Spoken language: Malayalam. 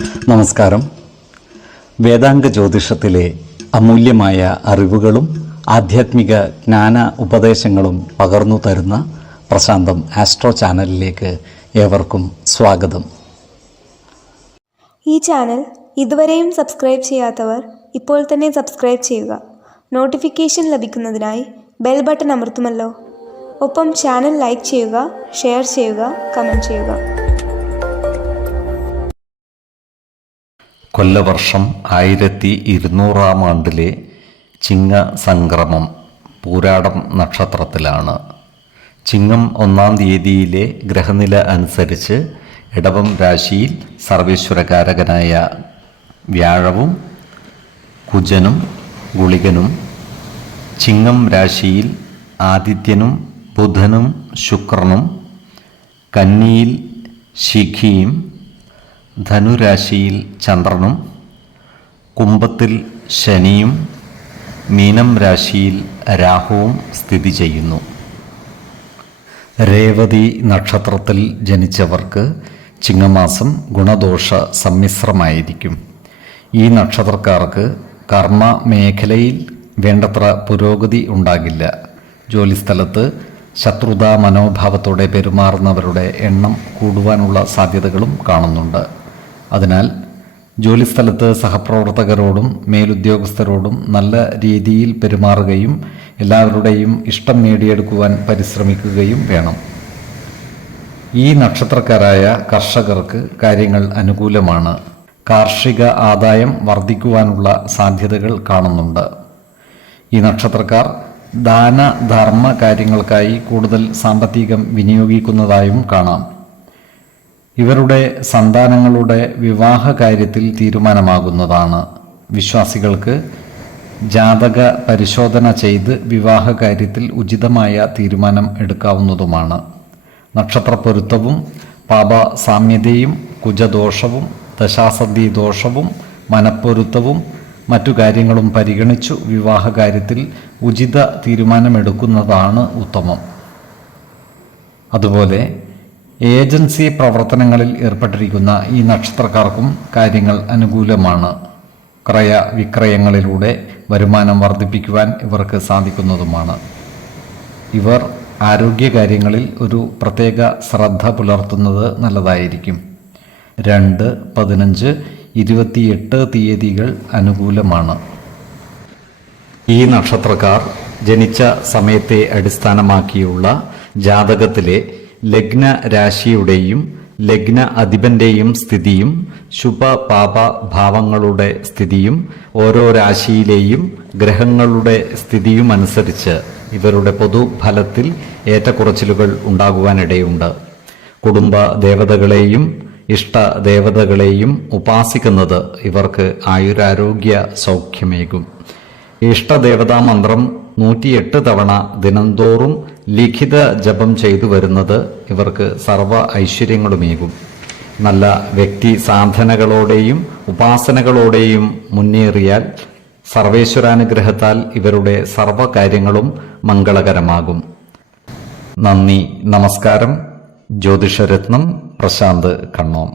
നമസ്കാരം. വേദാംഗ ജ്യോതിഷത്തിലെ അമൂല്യമായ അറിവുകളും ആധ്യാത്മിക ജ്ഞാന ഉപദേശങ്ങളും പകർന്നു തരുന്ന പ്രശാന്തം ആസ്ട്രോ ചാനലിലേക്ക് ഏവർക്കും സ്വാഗതം. ഈ ചാനൽ ഇതുവരെയും സബ്സ്ക്രൈബ് ചെയ്യാത്തവർ ഇപ്പോൾ തന്നെ സബ്സ്ക്രൈബ് ചെയ്യുക. നോട്ടിഫിക്കേഷൻ ലഭിക്കുന്നതിനായി ബെൽ ബട്ടൺ അമർത്തുമല്ലോ. ഒപ്പം ചാനൽ ലൈക്ക് ചെയ്യുക, ഷെയർ ചെയ്യുക, കമൻറ്റ് ചെയ്യുക. കൊല്ലവർഷം 1200 ആണ്ടിലെ ചിങ്ങ സംക്രമം പൂരാടം നക്ഷത്രത്തിലാണ്. ചിങ്ങം 1-ാം തീയതിയിലെ ഗ്രഹനില അനുസരിച്ച് ഇടവം രാശിയിൽ സർവേശ്വരകാരകനായ വ്യാഴവും കുജനും ഗുളികനും, ചിങ്ങം രാശിയിൽ ആദിത്യനും ബുധനും ശുക്രനും, കന്നിയിൽ ശിഖിയും, ധനുരാശിയിൽ ചന്ദ്രനും, കുംഭത്തിൽ ശനിയും, മീനം രാശിയിൽ രാഹുവും സ്ഥിതി ചെയ്യുന്നു. രേവതി നക്ഷത്രത്തിൽ ജനിച്ചവർക്ക് ചിങ്ങമാസം ഗുണദോഷ സമ്മിശ്രമായിരിക്കും. ഈ നക്ഷത്രക്കാർക്ക് കർമ്മ മേഖലയിൽ വേണ്ടത്ര പുരോഗതി ഉണ്ടാകില്ല. ജോലിസ്ഥലത്ത് ശത്രുതാ മനോഭാവത്തോടെ പെരുമാറുന്നവരുടെ എണ്ണം കൂടുവാനുള്ള സാധ്യതകളും കാണുന്നുണ്ട്. അതിനാൽ ജോലിസ്ഥലത്ത് സഹപ്രവർത്തകരോടും മേലുദ്യോഗസ്ഥരോടും നല്ല രീതിയിൽ പെരുമാറുകയും എല്ലാവരുടെയും ഇഷ്ടം നേടിയെടുക്കുവാൻ പരിശ്രമിക്കുകയും വേണം. ഈ നക്ഷത്രക്കാരായ കർഷകർക്ക് കാര്യങ്ങൾ അനുകൂലമാണ്. കാർഷിക ആദായം വർദ്ധിക്കുവാനുള്ള സാധ്യതകൾ കാണുന്നുണ്ട്. ഈ നക്ഷത്രക്കാർ ദാനധർമ്മ കാര്യങ്ങൾക്കായി കൂടുതൽ സാമ്പത്തികം വിനിയോഗിക്കുന്നതായും കാണാം. ഇവരുടെ സന്താനങ്ങളുടെ വിവാഹ കാര്യത്തിൽ തീരുമാനമാകുന്നതാണ്. വിശ്വാസികൾക്ക് ജാതക പരിശോധന ചെയ്ത് വിവാഹ കാര്യത്തിൽ ഉചിതമായ തീരുമാനം എടുക്കാവുന്നതുമാണ്. നക്ഷത്രപ്പൊരുത്തവും പാപ സാമ്യതയും കുജദോഷവും ദശാസന്ധി ദോഷവും മനപ്പൊരുത്തവും മറ്റു കാര്യങ്ങളും പരിഗണിച്ചു വിവാഹ കാര്യത്തിൽ ഉചിത തീരുമാനമെടുക്കുന്നതാണ് ഉത്തമം. അതുപോലെ ഏജൻസി പ്രവർത്തനങ്ങളിൽ ഏർപ്പെട്ടിരിക്കുന്ന ഈ നക്ഷത്രക്കാർക്കും കാര്യങ്ങൾ അനുകൂലമാണ്. ക്രയ വിക്രയങ്ങളിലൂടെ വരുമാനം വർദ്ധിപ്പിക്കുവാൻ ഇവർക്ക് സാധിക്കുന്നതുമാണ്. ഇവർ ആരോഗ്യകാര്യങ്ങളിൽ ഒരു പ്രത്യേക ശ്രദ്ധ പുലർത്തുന്നത് നല്ലതായിരിക്കും. 2, 15, 28 തീയതികൾ അനുകൂലമാണ്. ഈ നക്ഷത്രക്കാർ ജനിച്ച സമയത്തെ അടിസ്ഥാനമാക്കിയുള്ള ജാതകത്തിലെ ലഗ്ന രാശിയുടെയും ലഗ്ന അധിപന്റെയും സ്ഥിതിയും ശുഭ പാപ ഭാവങ്ങളുടെ സ്ഥിതിയും ഓരോ രാശിയിലെയും ഗ്രഹങ്ങളുടെ സ്ഥിതിയും അനുസരിച്ച് ഇവരുടെ പൊതുഫലത്തിൽ ഏറ്റക്കുറച്ചിലുകൾ ഉണ്ടാകുവാനിടയുണ്ട്. കുടുംബ ദേവതകളെയും ഇഷ്ട ദേവതകളെയും ഉപാസിക്കുന്നത് ഇവർക്ക് ആയുരാരോഗ്യ സൗഖ്യമേകും. ഇഷ്ടദേവതാ മന്ത്രം 108 തവണ ദിനംതോറും ലിഖിത ജപം ചെയ്തു വരുന്നത് ഇവർക്ക് സർവ ഐശ്വര്യങ്ങളുമേകും. നല്ല വ്യക്തി സാധനകളോടെയും ഉപാസനകളോടെയും മുന്നേറിയാൽ സർവേശ്വരാനുഗ്രഹത്താൽ ഇവരുടെ സർവകാര്യങ്ങളും മംഗളകരമാകും. നന്ദി, നമസ്കാരം. ജ്യോതിഷരത്നം പ്രശാന്ത് കണ്ണോം.